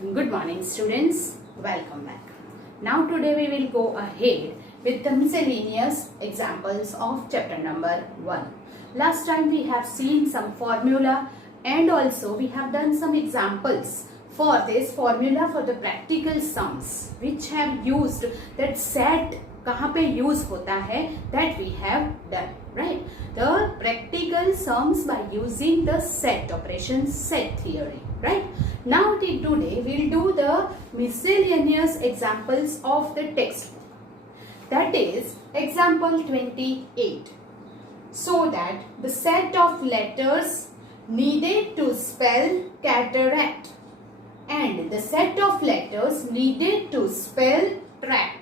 Good morning students, welcome back. Now today we will go ahead with the miscellaneous examples of chapter number 1. Last time we have seen some formula and also we have done some examples for this formula for the practical sums which have used that set कहाँ पे use होता है that we have done, right? The practical sums by using the set operation, set theory, right? Now today we will do the miscellaneous examples of the textbook. That is example 28. So that the set of letters needed to spell cataract and the set of letters needed to spell tract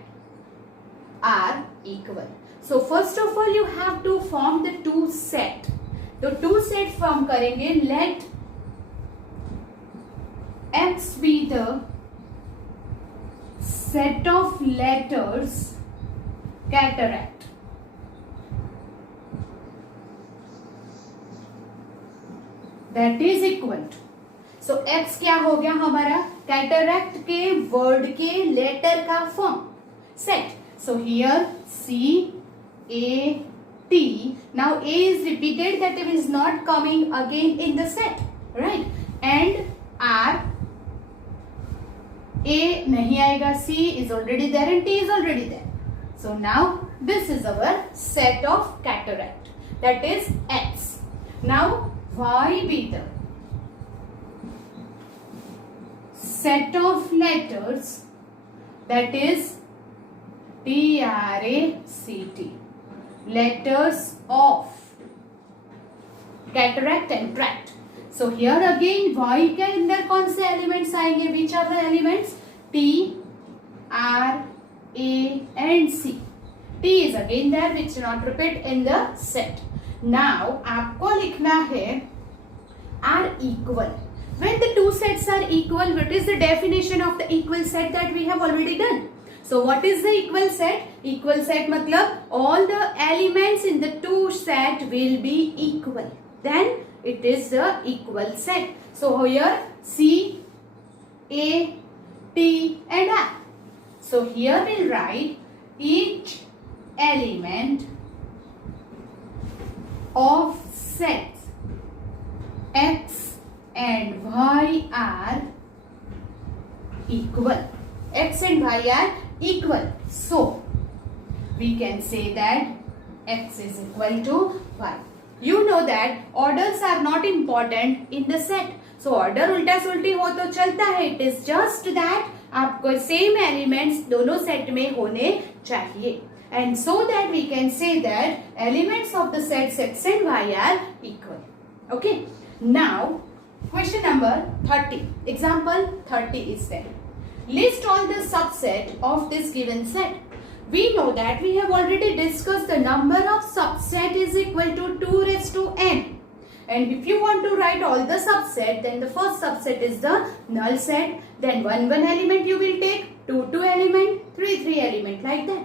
are equal. So first of all you have to form the two set. तो two set form करेंगे. Let X be the set of letters cataract. That is equal to. So X क्या हो गया हमारा cataract के word के letter का form set. So here C A T. Now A is repeated, that it is not coming again in the set, right? And R A नहीं आएगा, C is already there and T is already there. So now this is our set of cataract, that is X. Now Y be the set of letters, that is TRACT, letters of cataract and tract. So here again Y के अंदर कौन से elements आएंगे? Which are the elements? T, R, A and C. T is again there which not repeat in the set. Now आपको लिखना है are equal. When the two sets are equal, what is the definition of the equal set that we have already done? So what is the equal set? Equal set मतलब all the elements in the two set will be equal. Then it is the equal set. So here C, A, T and R. So here we'll write each element of sets X and Y are equal. X and Y are equal. So we can say that X is equal to Y. You know that orders are not important in the set. So order उल्टा सुल्टी हो तो चलता है. It is just that आपको same elements दोनों set में होने चाहिए. And so that we can say that elements of the sets X and Y are equal. Okay. Now question number 30. Example 30 is there. List all the subset of this given set. We know that we have already discussed the number of subset is equal to 2 raised to n. And if you want to write all the subset, then the first subset is the null set. Then 1 element you will take, 2 element, 3 element, like that.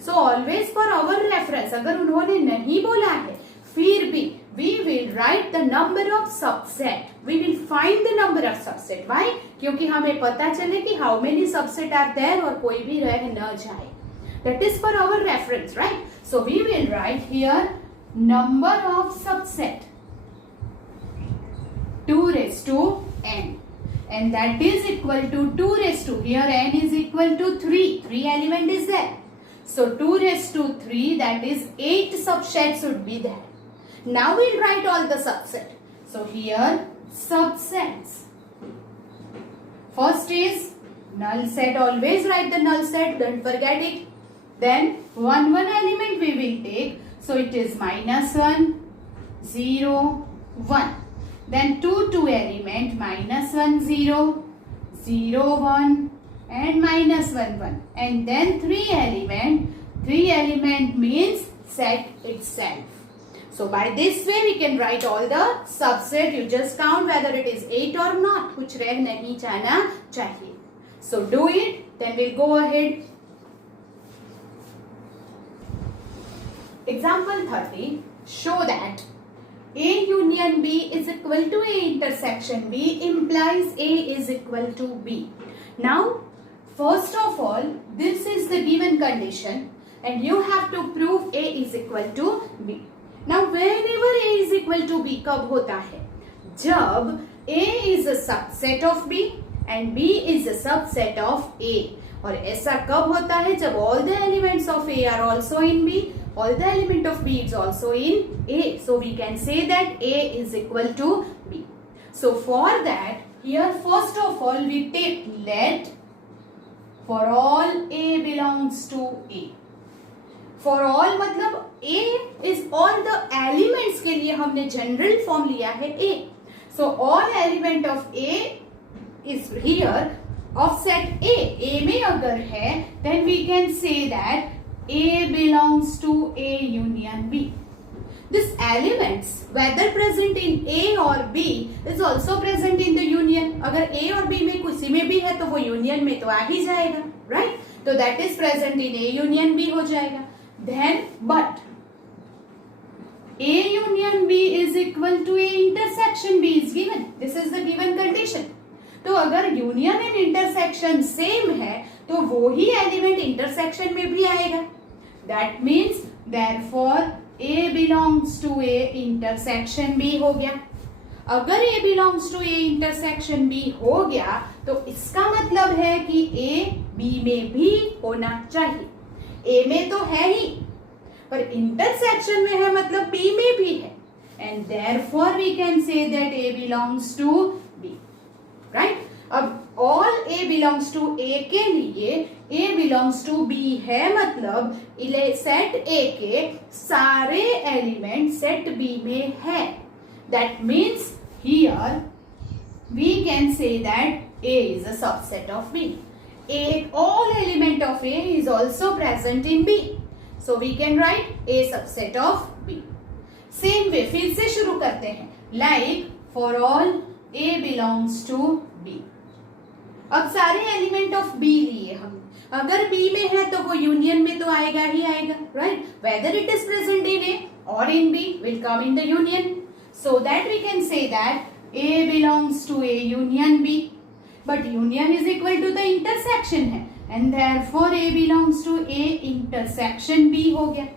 So always for our reference, अगर उन्होंने नहीं बोला है, फिर भी we will write the number of subset. We will find the number of subset. Why? क्योंकि हमें पता चले कि how many subset are there और कोई भी रह न जाए. That is for our reference, right? So we will write here number of subset 2 raised to n. And that is equal to 2 raised to, here n is equal to 3. 3 element is there. So 2 raised to 3, that is 8 subsets should be there. Now we'll write all the subset. So here subsets. First is null set. Always write the null set. Don't forget it. Then 1 element we will take. So it is -1, 0, 1. Then 2 element -1, 0, 0, 1 and -1, 1. And then 3 element means set itself. So by this way we can write all the subset. You just count whether it is 8 or not. कुछ रह नहीं जाना चाहिए. So do it. Then we'll go ahead. Example 30. Show that A union B is equal to A intersection B implies A is equal to B. Now, first of all, this is the given condition and you have to prove A is equal to B. Now, whenever A is equal to B कब होता है? जब A is a subset of B and B is a subset of A. और ऐसा कब होता है? जब all the elements of A are also in B, all the element of B is also in A. So we can say that A is equal to B. So for that, here first of all we take let for all A belongs to A. For all मतलब A is all the elements के लिए हमने general form लिया है A. So all element of A is here of set A. A में अगर है then we can say that A belongs to A union B. This elements whether present in A or B is also present in the union. अगर A और B में किसी में भी है तो वो union में तो आ ही जाएगा, right? तो that is present in A union B हो जाएगा. Then but A union B is equal to A intersection B is given. This is the given condition. तो अगर यूनियन एंड इंटरसेक्शन सेम है तो वो ही एलिमेंट इंटरसेक्शन में भी आएगा. That means therefore A belongs to A intersection B हो गया. अगर A belongs to A intersection B हो गया तो इसका मतलब है कि A B में भी होना चाहिए. A में तो है ही पर इंटरसेक्शन में है मतलब B में भी है and therefore we can say that A belongs to B. Right अब all A belongs to A के लिए A belongs to B है मतलब सेट A के सारे एलिमेंट सेट B में है. That means here we can say that A is a subset of B. All element of A is also present in B. So we can write A subset of B. Same way फिर से शुरू करते हैं. Like for all A belongs to B. अब सारे element of B लिए हम. अगर B में है तो वो यूनियन में तो आएगा ही आएगा, right? Whether it is present in A और इन B will come in the union. So that we can say that A belongs to A union B. But union is equal to the intersection है and therefore A belongs to A intersection B हो गया.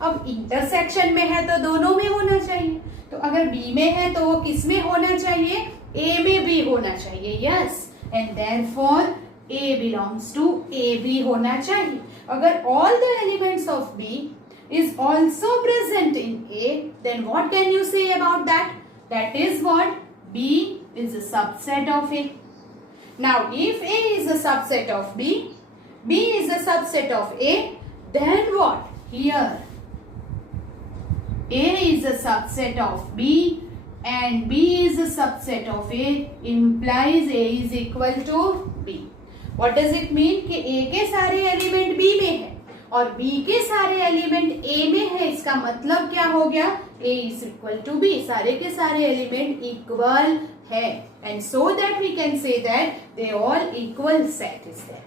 अब intersection में है तो दोनों में होना चाहिए. तो अगर B में है तो वो किस में होना चाहिए? A में भी होना चाहिए. Yes and therefore A belongs to A भी होना चाहिए. अगर all the elements of B is also present in A, then what can you say about that? That is what B is a subset of A. Now if A is a subset of B, B is a subset of A, then what? Here A is a subset of B and B is a subset of A implies A is equal to B. What does it mean? कि A के सारे element B में है और B के सारे element A में है. इसका मतलब क्या हो गया? A is equal to B. सारे के सारे एलिमेंट इक्वल है and so that we can say that they all equal set is there.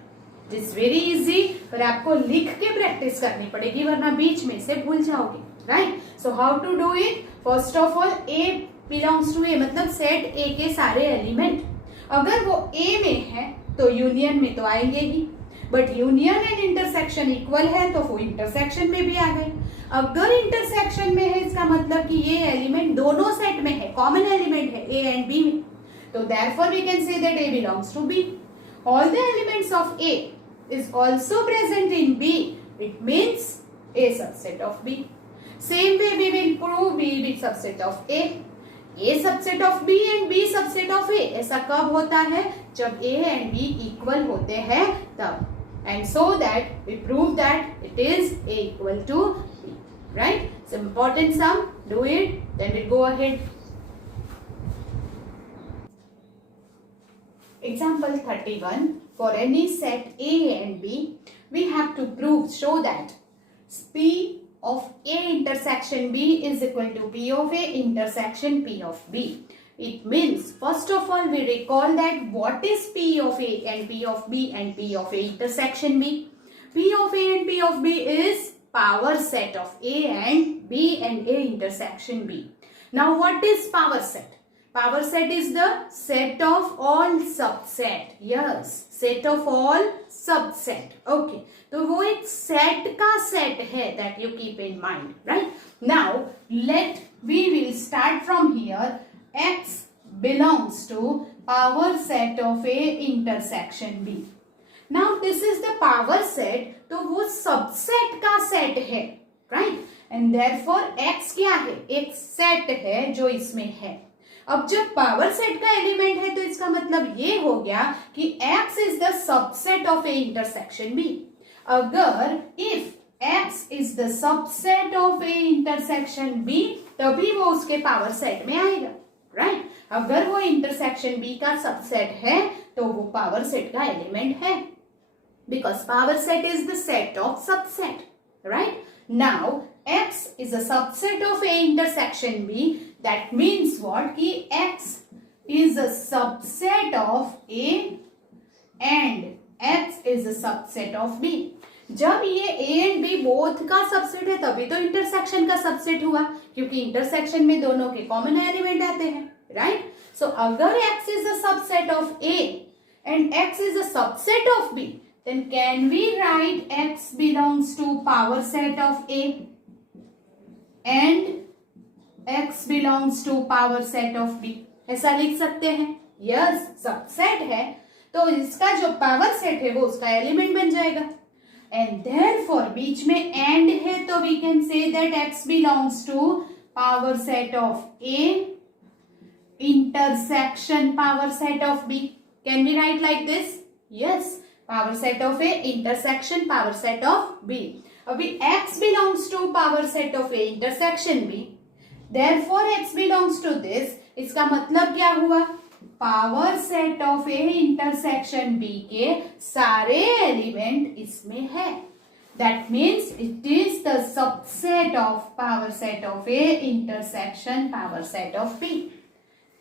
It is very easy पर आपको लिख के प्रैक्टिस करनी पड़ेगी वरना बीच में से भूल जाओगे. Right? So how to do it? First of all A belongs to A मतलब सेट A के सारे एलिमेंट अगर वो A में है तो यूनियन में तो आएंगे ही. But union and intersection equal है तो वो इंटरसेक्शन में भी आ गए. अगर इंटरसेक्शन में है इसका मतलब कि ये एलिमेंट दोनों सेट में है, कॉमन एलिमेंट है A एंड B में. तो therefore we can say that A belongs to B. All the elements of A is also present in B. It means A subset of B. Same way we will prove B be subset of A. A subset of B and B subset of A. ऐसा कब होता है? जब A and B equal होते हैं तब. And so that we prove that it is A equal to B. Right? It's important sum. Do it. Then we go ahead. Example 31. For any set A and B, we have to show that P of A intersection B is equal to P of A intersection P of B. It means first of all we recall that what is P of A and P of B and P of A intersection B. P of A and P of B is power set of A and B and A intersection B. Now what is power set? Power set is the set of all subset. Yes, set of all subset. Okay, तो वो एक set का set है, that you keep in mind, right? Now we will start from here. X belongs to power set of A intersection B. Now this is the power set, तो वो subset का set है, right? And therefore X क्या है? एक set है जो इसमें है. अब जब पावर सेट का एलिमेंट है तो इसका मतलब ये हो गया कि X is the subset of A intersection B. अगर if X is the subset of A intersection B, तभी वो उसके पावर सेट में आएगा, राइट? अगर वो इंटरसेक्शन B का सबसेट है तो वो पावर सेट का एलिमेंट है, because power set is the set of subset, right? Now X is a subset of A intersection B. That means what? कि X is a subset of A and X is a subset of B. जब ये A and B both का subset है तभी तो intersection का subset हुआ, क्योंकि इंटरसेक्शन में दोनों के कॉमन एलिमेंट आते हैं, राइट? सो अगर X is a subset of A and X is a subset of B, then can we write X belongs to power set of A and X belongs to power set of B? ऐसा लिख सकते हैं. Yes, subset है तो इसका जो power set है वो उसका एलिमेंट बन जाएगा. एंड देयरफॉर बीच में एंड है तो we can say that X belongs to power set of A intersection power set of B. Can we write like this? Yes, power set of A intersection power set of B. अभी X belongs to power set of A intersection B. Therefore X belongs to this. इसका मतलब क्या हुआ? Power set of A intersection B के सारे element इसमें है. That means it is the subset of power set of A intersection power set of B.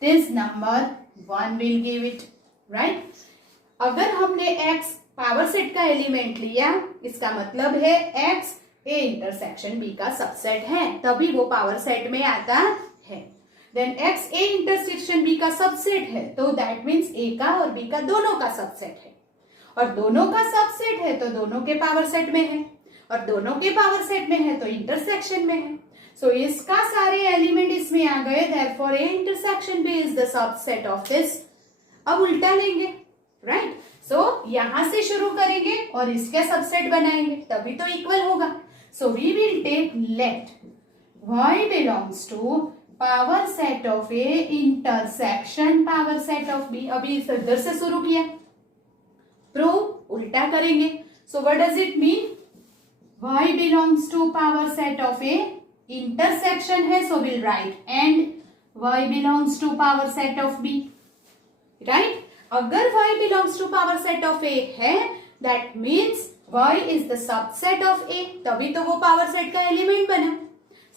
This number 1 will give it, right? अगर हमने X पावर सेट का element लिया, इसका मतलब है X A इंटरसेक्शन B का सबसेट है, तभी वो पावर सेट में आता है. Then X A intersection B का सबसेट है तो दैट मीन्स A का और B का दोनों का सबसेट है, और दोनों का सबसेट है तो दोनों के पावर सेट में है, और दोनों के पावर सेट में है तो इंटरसेक्शन में है. सो इसका सारे एलिमेंट इसमें आ गए. Therefore A intersection B is the subset of this. अब उल्टा लेंगे, राइट? सो यहां से शुरू करेंगे और इसके सबसेट बनाएंगे तभी तो इक्वल होगा. So we will take let Y belongs to power set of A intersection power set of B. अभी इधर से शुरू किया, प्रूव उल्टा करेंगे. So what does it mean? Y belongs to power set of A intersection है, so will write and Y belongs to power set of B, right? अगर Y belongs to power set of A है, that means Y is the subset of A, तभी तो वो power set का element बना.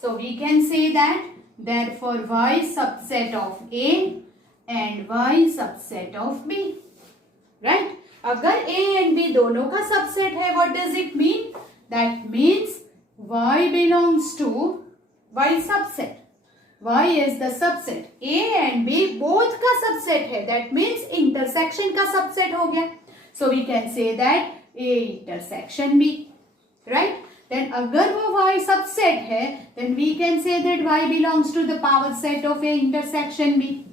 So we can say that therefore Y subset of A and Y subset of B, right? अगर A and B दोनों का subset है, what does it mean? That means Y belongs to Y subset. Y is the subset. A and B both का subset है. That means intersection का subset हो गया. So we can say that A intersection B, right? Then अगर वो Y subset है, then we can say that Y belongs to the power set of A intersection B.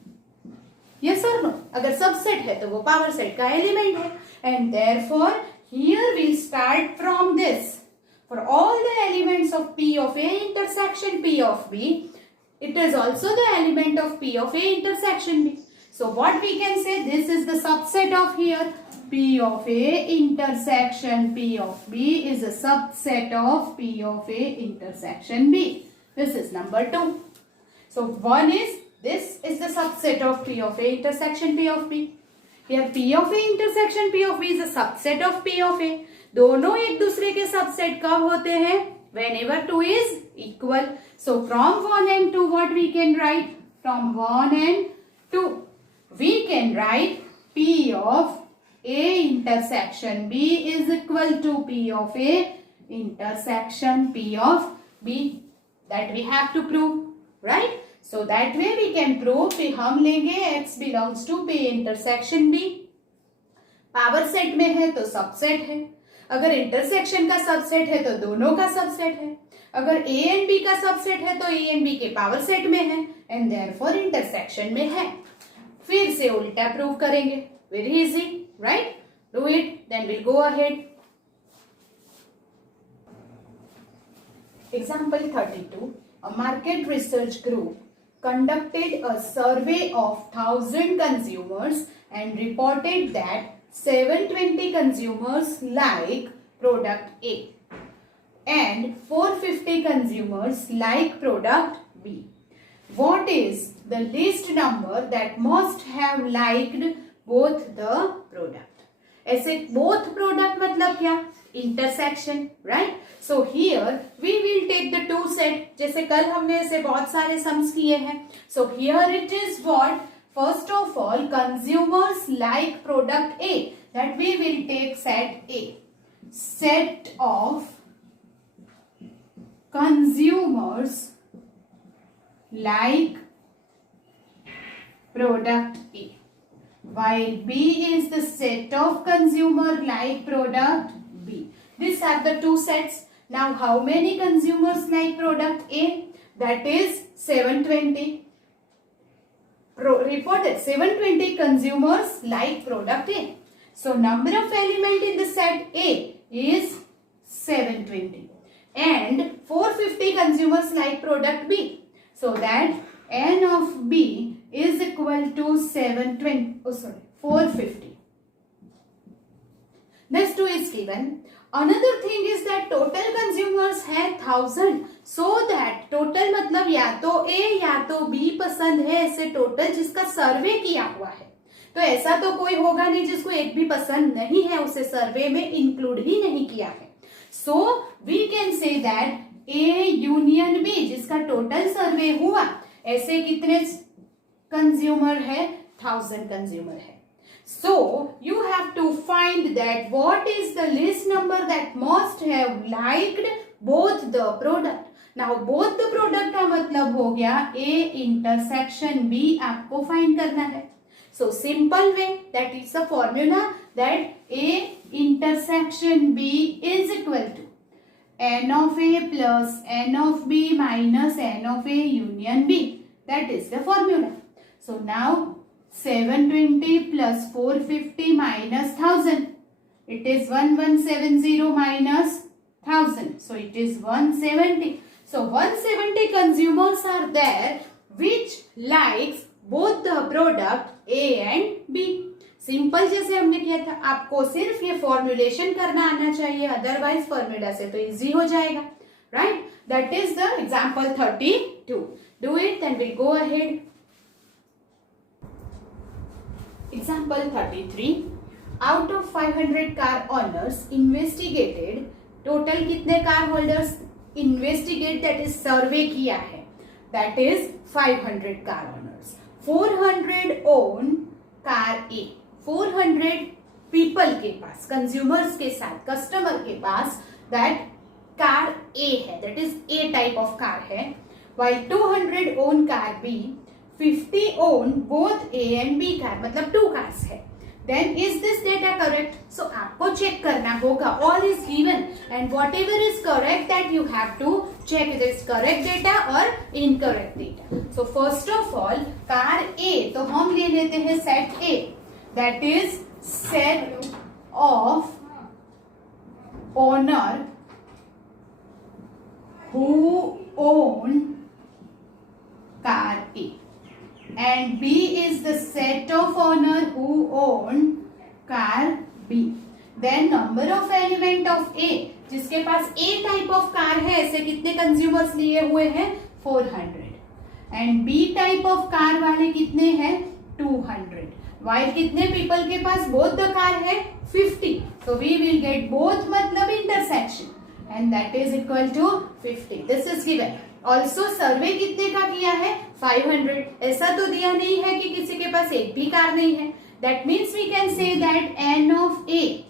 Yes or no? अगर subset है तो वो power set का element है. And therefore here we start from this. For all the elements of P of A intersection P of B, it is also the element of P of A intersection B. So what we can say, this is the subset of here. P of A intersection P of B is a subset of P of A intersection B. This is number 2. So one is, this is the subset of P of A intersection P of B. Here P of A intersection P of B is a subset of P of A. दोनों एक दूसरे के subset कब होते हैं? Whenever 2 is equal. So from 1 and 2 what we can write? From 1 and 2 we can write P of A intersection B is equal to P of A intersection P of B. That we have to prove, right? So that way we can prove कि हम लेंगे x belongs to P intersection B. Power set में है तो subset है, अगर intersection का subset है तो दोनों का सबसेट है, अगर ए एंड बी का सबसेट है तो ए एंड बी के पावर सेट में है एंड देयरफॉर इंटरसेक्शन में है. फिर से उल्टा प्रूव करेंगे. Very easy, right? Do it, then will go ahead. Example 32. A market research group conducted a survey of 1,000 consumers and reported that 720 consumers like product A and 450 consumers like product B. What is the least number that must have liked both the product? ऐसे both product मतलब क्या? Intersection, right? So here we will take the two set. जैसे कल हमने ऐसे बहुत सारे sums किए हैं. So here it is what? First of all, consumers like product A. That we will take set A. Set of consumers like product A. While B is the set of consumer like product B. These are the two sets. Now how many consumers like product A? That is 720. Reported 720 consumers like product A. So number of element in the set A is 720 and 450 consumers like product B. So that N of B is equal to 450. This 2 is given. Another thing is that total consumers है 1000. So that total मतलब या तो A या तो B पसंद है ऐसे total जिसका सर्वे किया हुआ है. तो ऐसा तो कोई होगा नहीं जिसको एक भी पसंद नहीं है, उसे सर्वे में इंक्लूड ही नहीं किया है. So we can say that A union B जिसका टोटल सर्वे हुआ ऐसे कितने कंज्यूमर है? 1000 कंज्यूमर है. So you have to find that what is the least number that must have liked both the product. Now both the product का मतलब हो गया A intersection B आपको फाइंड करना है. So simple way, that is the formula that A intersection B is equal to N of A plus N of B minus N of A union B. That is the formula. So now 720 plus 450 minus 1000. It is 1170 minus 1000. So it is 170. So 170 consumers are there which likes both the product A and B. Simple जैसे हमने किया था. आपको सिर्फ ये formulation करना आना चाहिए, अदरवाइज फॉर्मूला से तो इजी हो जाएगा, right? That is the example 32. Do it then will go ahead. Example 33. Out of 500 car owners investigated, total कितने car holders investigate that is survey किया है? That is 500 car owners. 400 own car A. 400 people के पास, consumers के साथ, customer के पास that car A है, that is A type of car है. While 200 own car B. 50 own both A and B car, मतलब 2 cars है. Then is this data correct? So आपको check करना होगा. All is given and whatever is correct that you have to check it is correct data or incorrect data. So first of all car A तो हम ले लेते हैं set A, that is set of owner who own car A. And B is the set of owner who own car B. Then number of element of A, जिसके पास A type of car है ऐसे कितने consumers लिए हुए हैं? 400. And B type of car वाले कितने हैं? 200. While कितने people के पास both the car है? 50. So we will get both मतलब intersection and that is equal to 50. This is given. Also सर्वे कितने का किया है? 500. ऐसा तो दिया नहीं है कि किसी के पास एक भी कार नहीं है. That means we can say that N of A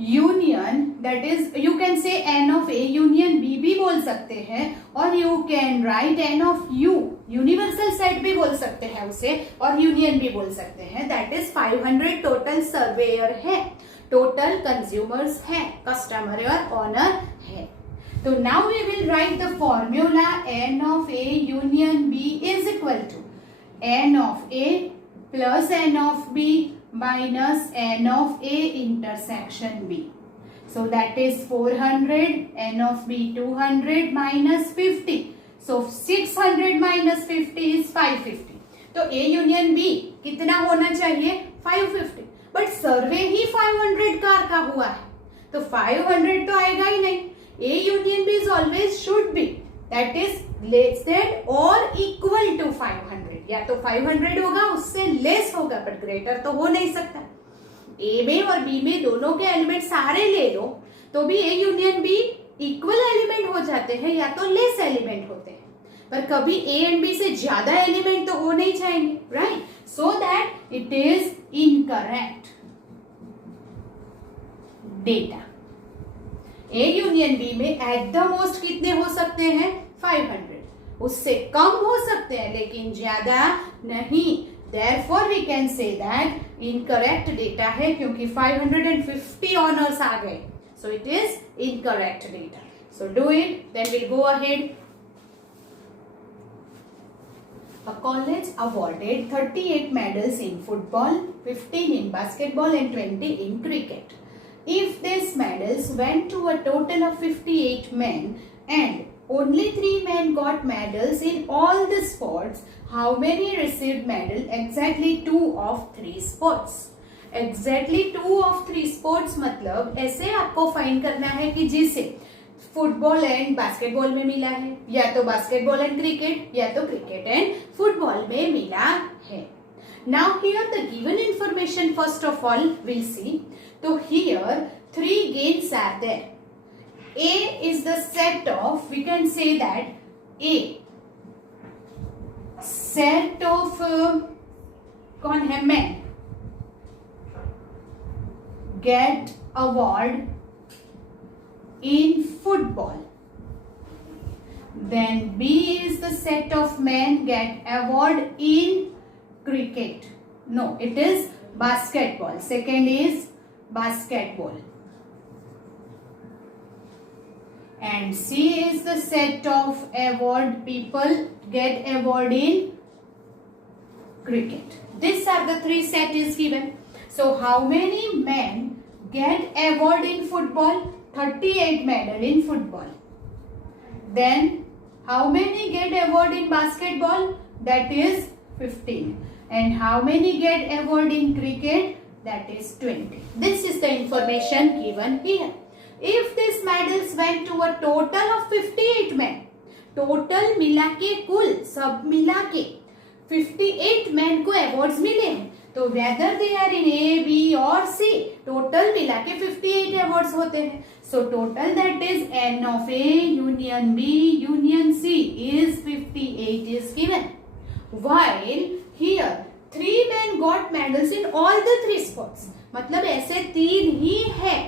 union, that is you can say N of A union B भी बोल सकते हैं, और you can write N of U, universal set भी बोल सकते हैं उसे, और यूनियन भी बोल सकते हैं. दैट इज 500 टोटल सर्वेयर है, टोटल कंज्यूमर्स है, कस्टमर और ऑनर है. तो now we will write the formula N of A union B is equal to N of A plus N of B minus n of A intersection B. So that is 400, n of B 200 minus 50. So 600 minus 50 is 550. तो A union B कितना होना चाहिए? 550. But survey he 500 car का हुआ है, तो 500 तो आएगा ही नहीं. A union B is always should be, that is less than or equal to 500. या तो 500 होगा, उससे लेस होगा, बट ग्रेटर तो हो नहीं सकता. ए में और बी में दोनों के एलिमेंट सारे ले लो तो भी A union B equal element हो जाते हैं या तो लेस एलिमेंट होते हैं, पर कभी ए एंड बी से ज्यादा एलिमेंट तो हो नहीं जाएंगे, right? So that it is incorrect data. A union B में एट द मोस्ट कितने हो सकते हैं? 500. उससे कम हो सकते हैं लेकिन ज्यादा नहीं. Therefore we can say that incorrect data है, क्योंकि 550 ऑनर्स आ गए. So it is incorrect data. So do it, then we'll go ahead. A college awarded 38 medals in football, 15 in basketball and 20 in cricket. If these medals went to a total of 58 men and only 3 men got medals in all the sports, how many received medal? Exactly 2 of 3 sports. Exactly 2 of 3 sports मतलब ऐसे आपको find करना है कि जिसे football and basketball में मिला है, या तो बास्केटबॉल एंड क्रिकेट, या तो क्रिकेट एंड फुटबॉल में मिला है. Now here the given information first of all we'll see. So here 3 games are there. A is the set of, we can say that A set of कौन है? men get award in football. Then B is the set of men get award in cricket. No, it is basketball. Second is basketball. And C is the set of award people get award in cricket. These are the 3 set is given. So how many men get award in football? 38 medal in football. Then how many get award in basketball? That is 15. And how many get award in cricket? That is 20. This is the information given here. If these medals went to a total of 58 men, total मिला के कुल सब मिला के 58 men को awards मिले हैं, तो whether they are in A, B or C, total मिला के 58 awards होते हैं. So total that is N of A union B union C is 58 is given. While here 3 men got medals in all the 3 sports. मतलब ऐसे 3 ही है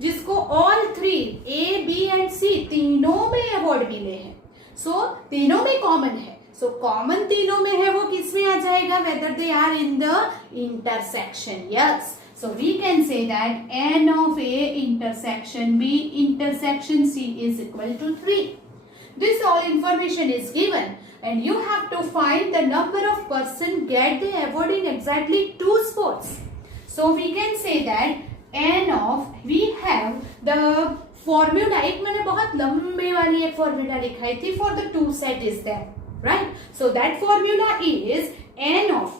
जिसको all 3 A, B and C तीनों में अवार्ड मिले हैं. सो तीनों में कॉमन है. सो कॉमन तीनों में है, वो किस में आ जाएगा? Whether they are in the intersection. Yes, so we can say that N of A intersection B intersection C is equal to 3. This all information is given and you have to find the number of person get the award in exactly 2 sports. So we can say that N of, we have the formula, एक मैंने बहुत लंबे वाली एक formula लिखाई थी for the 2 set is there, right? So that formula is N of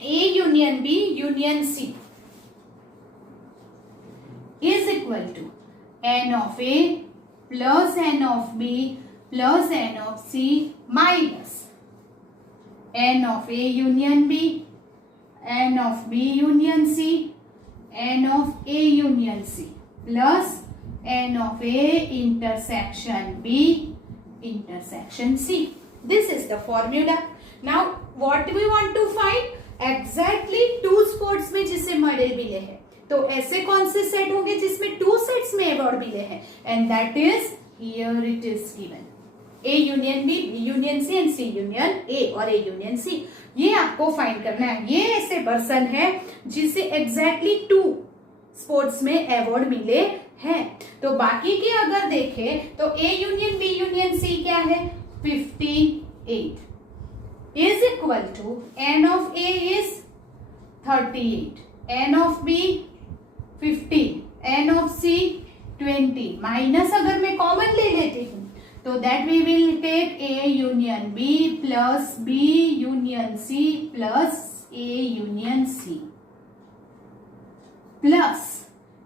A union B union C is equal to N of A plus N of B plus N of C minus N of A union B, N of B union C, N of A union C plus N of A intersection B intersection C. This is the formula. Now what we want to find? Exactly 2 sports में जिसे medal मिले हैं. तो ऐसे कौन से set होंगे जिसमें 2 सेट्स में अवार्ड मिले हैं, and that is here it is given A union B, B union C and C union A और A यूनियन C। ये आपको फाइंड करना है। ये ऐसे पर्सन है जिसे एग्जैक्टली 2 स्पोर्ट्स में अवार्ड मिले हैं। तो बाकी के अगर देखें तो A union B union C क्या है, 58 is equal to n of A is 38, n of B 15, n of C 20, minus अगर मैं कॉमन ले लेती हूँ तो that we will take A union B plus B union C plus A union C plus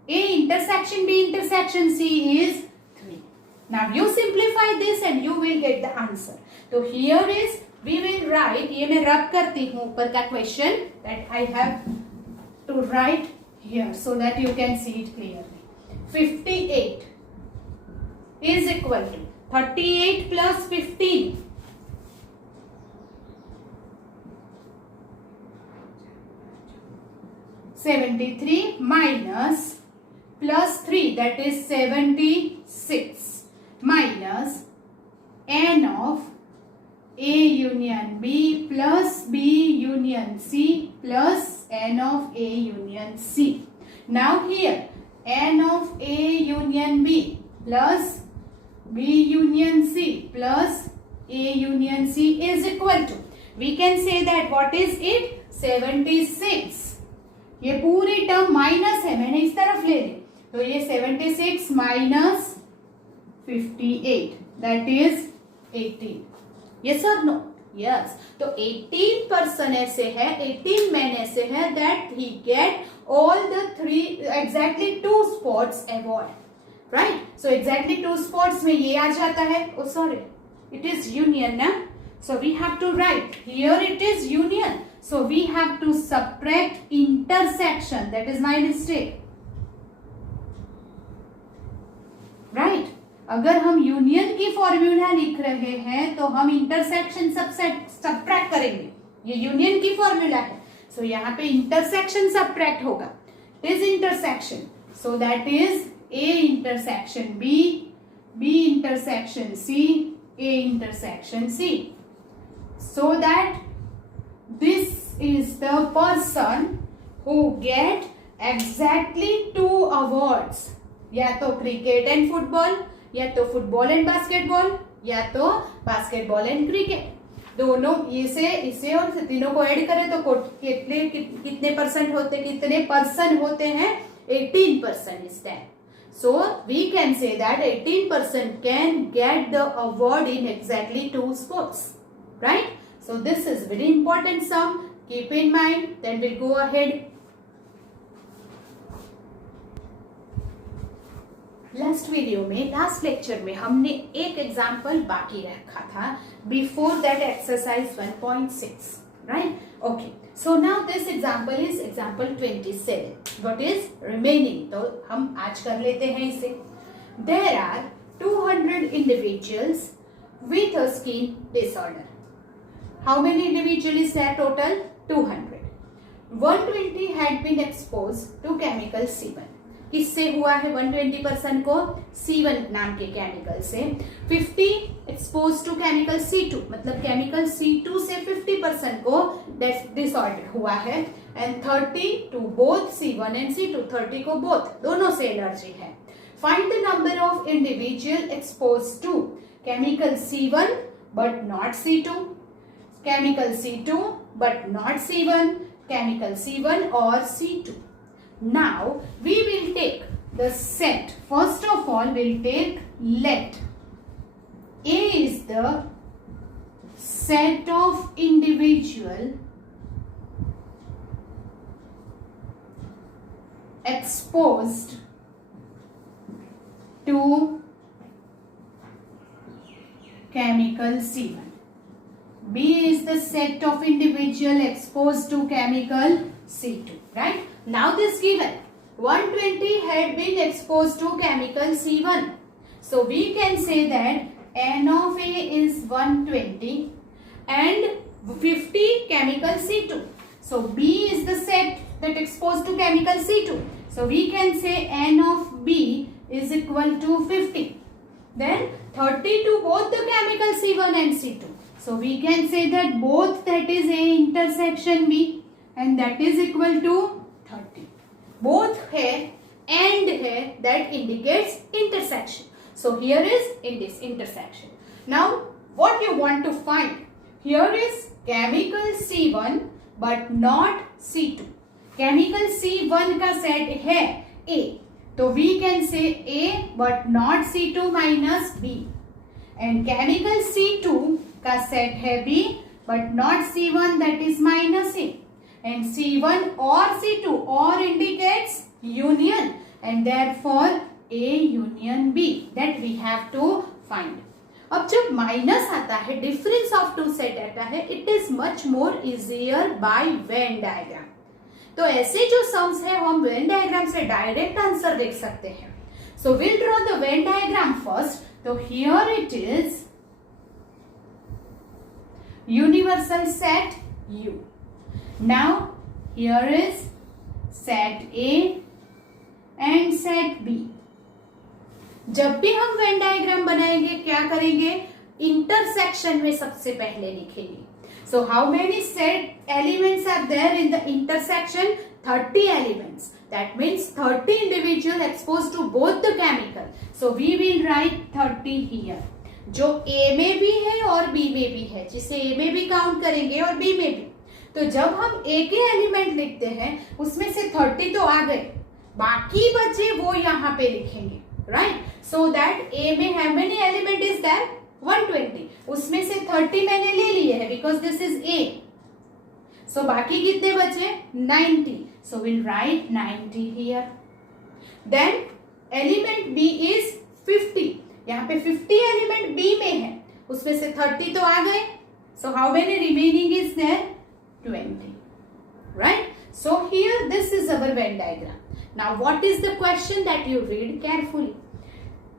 A intersection B intersection C is 3. Now you simplify this and you will get the answer. So here is we will write, ये मैं रब करती हूँ ऊपर का question that I have to write here so that you can see it clearly. 58 is equal to 38 plus 15. 73 minus plus 3 that is 76 minus n of A union B plus B union C plus n of A union C. Now here n of A union B plus B union C plus A union C is equal to, we can say that what is it, 76. ये पूरी term minus है, मैंने इस तरफ ले ली तो ये 76 minus 58 that is 18. Yes और नो? यस. तो 18% ऐसे है, 18 मैन ऐसे है that he get all the 3 exactly 2 sports award, right. So exactly 2 sports में ये आ जाता है, oh sorry it is union ना, so we have to write here it is union, so we have to subtract intersection, that is my mistake, right. अगर हम union की formula लिख रहे हैं तो हम इंटरसेक्शन सबट्रैक्ट करेंगे, ये यूनियन की फॉर्मूला है, सो यहाँ पे इंटरसेक्शन सबट्रैक्ट होगा, this intersection, so that is A intersection B, B intersection C, A intersection C, so that this is the person who get exactly 2 awards, या तो क्रिकेट एंड फुटबॉल, या तो football and basketball, या तो basketball and cricket, दोनों इसे और तीनों को ऐड करें तो कितने परसेंट होते, कितने पर्सन होते हैं, 18% is that. So we can say that 18% can get the award in exactly 2 sports, right. So this is very important sum, keep in mind, then we'll go ahead. Last video में, last lecture में हमने एक example बाकी रखा था before that exercise 1.6, right. Okay, so now this example is example 27. What is remaining, तो हम आज कर लेते हैं इसे. There are 200 individuals with a skin disorder. How many individuals is there total? 200. 120 had been exposed to chemical C1. किससे हुआ है 120% को? C1 नाम के केमिकल से. 50 exposed to chemical C2, मतलब केमिकल C2 से 50% को डिसऑर्डर हुआ है. And 30 to both C1 and C2, 30 को both, दोनों से एलर्जी है. Find the number of individual exposed to chemical C1 but not C2, chemical C2 but not C1, chemical C1 or C2. Now we will take the set. First of all we'll take let A is the set of individual exposed to chemical C1. B is the set of individual exposed to chemical C2, right. Now this given 120 had been exposed to chemical C1, so we can say that N of A is 120 and 50 chemical C2, so B is the set that exposed to chemical C2, So we can say n of B is equal to 50. Then 30 to both the chemical C1 and C2. So we can say that both, that is A intersection B, and that is equal to 30. Both hai and hai, that indicates intersection. So here is in this intersection. Now what you want to find? Here is chemical C1 but not C2. Chemical C1 का set है A. So we can say A but not C2 minus B. And chemical C2 का set है B but not C1, that is minus A. And C1 or C2 or indicates union, and therefore A union B, that we have to find. अब जब minus आता है, difference of to set आता है, it is much more easier by venn diagram. तो ऐसे जो sums है हम वेन डायग्राम से डायरेक्ट आंसर देख सकते हैं. So will draw the venn diagram first. तो here it is universal set U. Now here is set A and set B. जब भी हम वेन डायग्राम बनाएंगे क्या करेंगे? इंटरसेक्शन में सबसे पहले लिखेंगे. So how many set elements are there in the intersection? 30 elements. That means 30 individual exposed to both the chemical. So we will write 30 here. जो A में भी है और B में भी है, जिसे A में भी काउंट करेंगे और B में भी. तो जब हम A के एलिमेंट लिखते हैं उसमें से 30 तो आ गए, बाकी बचे वो यहाँ पे लिखेंगे. राइट? सो दैट A में how many element is there? 120. उसमें से 30 मैंने ले लिए है because this is A. So बाकी कितने बचे? 90. So will write 90 here. Then element B is 50. यहाँ पे 50 एलिमेंट B में है, उसमें से 30 तो आ गए. So how many remaining is there? 20. Right? So here this is our Venn diagram. Now what is the question that you read carefully?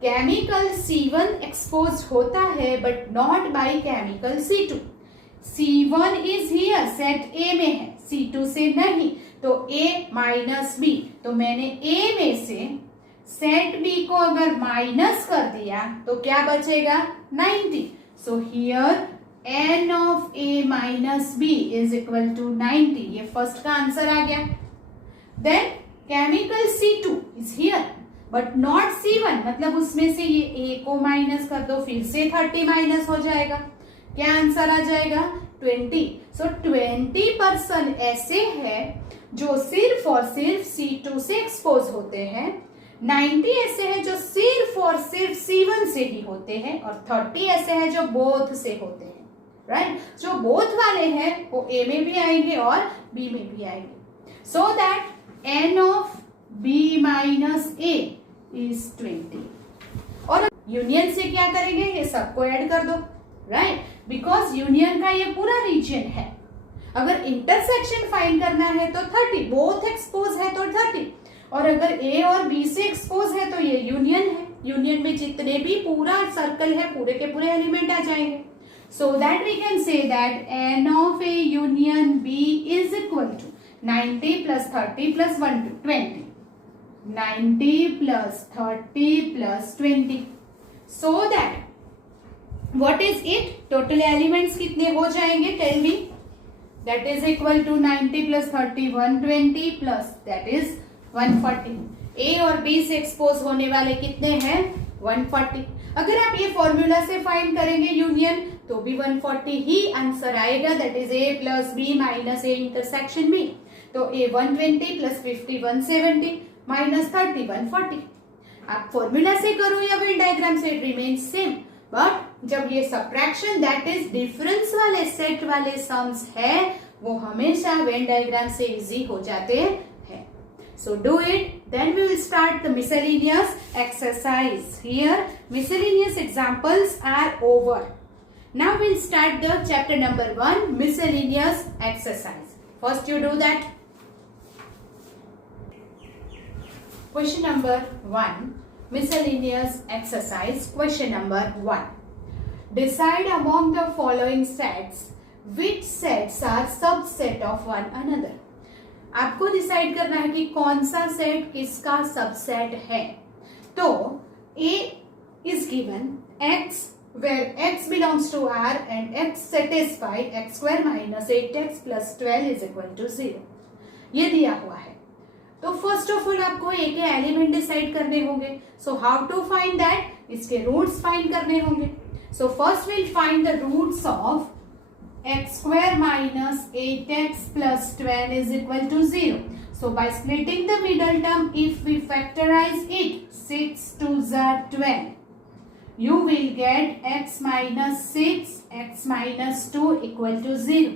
Chemical C1 exposed होता है but not by chemical C2. C1 is here, set A में है, C2 से नहीं. तो A minus B. तो मैंने A में से set B को अगर माइनस कर दिया तो क्या बचेगा? 90. So here n of A minus B is equal to 90. ये फर्स्ट का आंसर आ गया. Then chemical C2 is here but not C1. मतलब उसमें से ये A को माइनस कर दो, फिर से 30 माइनस हो जाएगा. क्या आंसर आ जाएगा? 20. So 20% ऐसे है जो सिर्फ और सिर्फ C2 से एक्सपोज होते हैं. 90 ऐसे हैं जो सिर्फ और सिर्फ C1 से ही होते हैं, और 30 ऐसे हैं जो बोथ से होते हैं. राइट? जो बोथ वाले हैं वो A में भी आएंगे और B में भी आएंगे. So that n of B minus A is 20. और यूनियन से क्या करेंगे? ये सबको ऐड कर दो. राइट? बिकॉज यूनियन का ये पूरा रीजन है. अगर इंटरसेक्शन फाइंड करना है तो 30, बोथ एक्सपोज है तो 30, और अगर A और B से एक्सपोज है तो ये यूनियन है. यूनियन में जितने भी पूरा सर्कल है पूरे के पूरे एलिमेंट आ जाएंगे. So that we can say that n of A union B is equal to 90 plus 30 plus 120. 90 plus 30 plus 20. So that what is it? Total elements कितने हो जाएंगे? Tell me. That is equal to 90 plus 30 120 plus that is 140. A और B से expose होने वाले कितने हैं? 140. अगर आप ये फॉर्मूला से फाइंड करेंगे यूनियन तो भी 140 ही आंसर आएगा. That is A plus B minus A intersection B. तो A 120 प्लस 50 170 माइनस 30 140. आप फॉर्मूला से करो या वेन डायग्राम से, इट रिमेन्स सेम. बट जब ये सब्ट्रैक्शन दैट इज डिफरेंस वाले सेट वाले सम्स है वो हमेशा वेन डायग्राम से इजी हो जाते हैं. So do it. Then we will start the miscellaneous exercise. Here miscellaneous examples are over. Now we'll start the chapter number 1, miscellaneous exercise. First you do that. Question number 1, miscellaneous exercise. Question number 1. Decide among the following sets which sets are subset of one another. आपको decide करना है कि कौन सा set किसका subset है। तो A is given X where X belongs to R and X satisfy X square minus 8X plus 12 is equal to 0, ये दिया हुआ है। तो फर्स्ट ऑफ ऑल आपको A के एलिमेंट डिसाइड करने होंगे। So how to find that, इसके रूट्स फाइंड करने होंगे। So first will find the roots of x square minus 8x plus 12 is equal to 0. So by splitting the middle term, if we factorize it, 6 2s are 12. You will get x minus 6, x minus 2 equal to 0.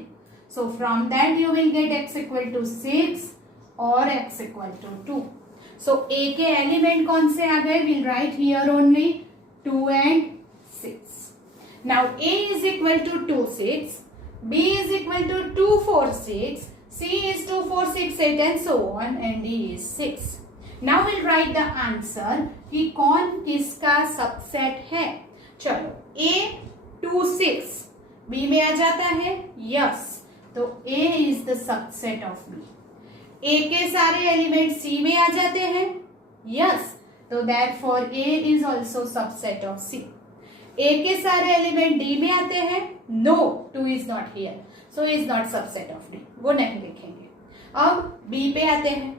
So from that you will get x equal to 6 or x equal to 2. So A के element कौन से आ गए? We'll write here only 2 and 6. Now A is equal to 2 6. B is equal to 2 4 6, C is 2 4 6 8 and so on, and D is 6. Now we'll write the answer कि कौन किसका subset है। चलो A 2 6 B में आ जाता है, यस, तो A is the subset of B. A के सारे एलिमेंट C में आ जाते हैं, यस, तो therefore A is also subset of C. A के सारे एलिमेंट D में आते हैं, no, 2 is not here, so is not subset of D, वो नहीं लिखेंगे। अब B पे आते हैं,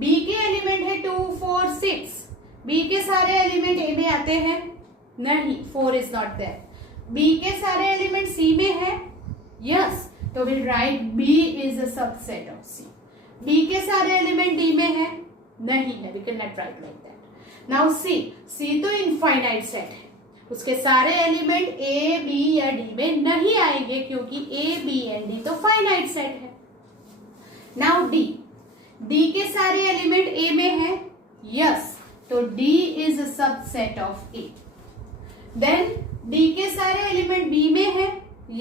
B के एलिमेंट है 2 4 6, B के सारे एलिमेंट A में आते हैं, नहीं, 4 इज नॉट देयर। B के सारे एलिमेंट C में है, यस, तो will write B is a subset of C. B के सारे एलिमेंट D में है, नहीं है, we can not write like that. Now C तो इनफाइनाइट सेट है, उसके सारे एलिमेंट A, B या D में नहीं आएंगे क्योंकि A, B एंड D तो फाइनाइट सेट है। नाउ D के सारे एलिमेंट A में है, यस, तो D is a subset of A. Then D के सारे एलिमेंट B में है,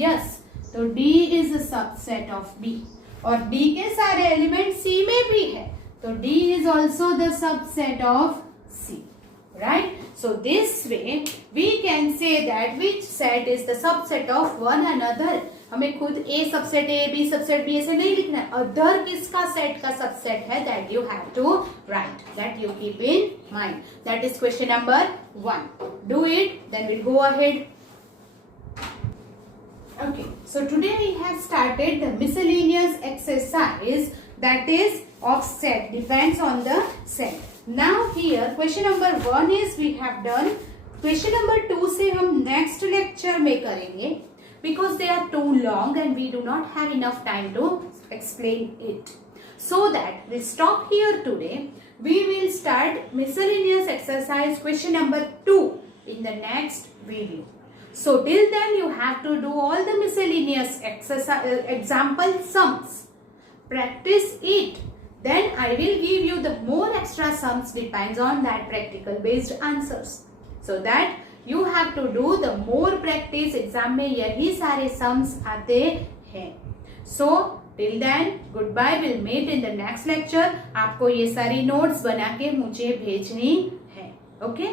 यस, तो D is a subset of B. और D के सारे एलिमेंट C में भी है, तो D is also the subset of C. Right? So this way we can say that which set is the subset of one another. हमें खुद A subset A, B subset B ऐसे नहीं लिखना है, अदर किसका सेट का subset है, that you have to write, that you keep in mind. That is question number 1. Do it, then we'll go ahead. Okay, so today we have started the miscellaneous exercise, that is of set, depends on the set. Now here question number 1 is we have done. Question number 2 से हम next lecture में करेंगे because they are too long and we do not have enough time to explain it. So that we stop here today. We will start miscellaneous exercise question number 2 in the next video. So till then you have to do all the miscellaneous exercise example sums. Practice it. Then I will give you the more extra sums depends on that practical based answers. So that you have to do the more practice. exam में यही सारे sums आते हैं. So till then goodbye. We'll meet in the next lecture. आपको ये सारी notes बना के मुझे भेजनी है. Okay?